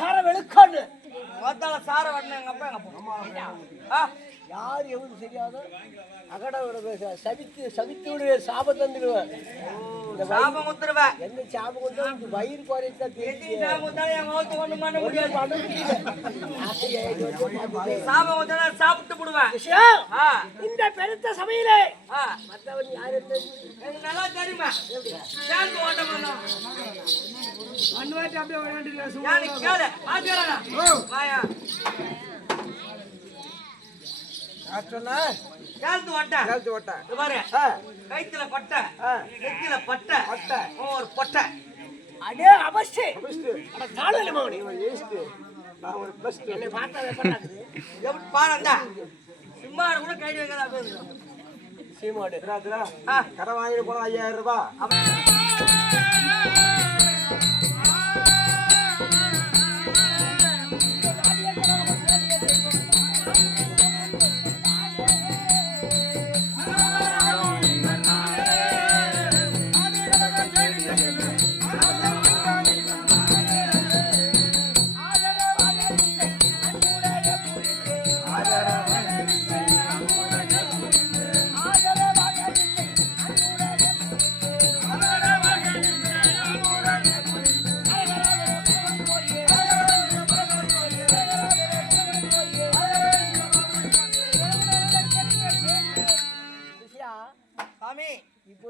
சார வெளுக்காண்டு சார வரணும் எங்க அப்பா எங்க அப்பா யார் எவரு சரியாத அகட விட பேச சபித்து சபித்து விடுவேன் சாபம் தந்துடுவேன் சாபம் குத்துருவேன் எந்த சாபம் கொண்டு இந்த வயிறு தெரியுது சாபம் சாப்பிட்டு விடுவேன் இந்த பெருத்த சபையிலே ஆ. மற்றவன் யார் நல்லா தெரியுமா? சேர்ந்து ஓட்ட சொன்ன? சேர்ந்து ஓட்ட கழுத்து ஓட்ட பாரு. கைத்துல கொட்டை ஆ. நெத்தில பட்டை. பட்டை. ஒரு பொட்டை. அடே அவசியம் பெஸ்ட் அட காலையில மகனே. நான் ஒரு பெஸ்ட் என்னை பார்த்தா எப்படி பாருந்தா சும்மா கூட கை வைக்காத அப்படியே சீமாடு கடன் வாங்கிட்டு போனா ஐயாயிரம் ரூபாய். சாமி இப்போ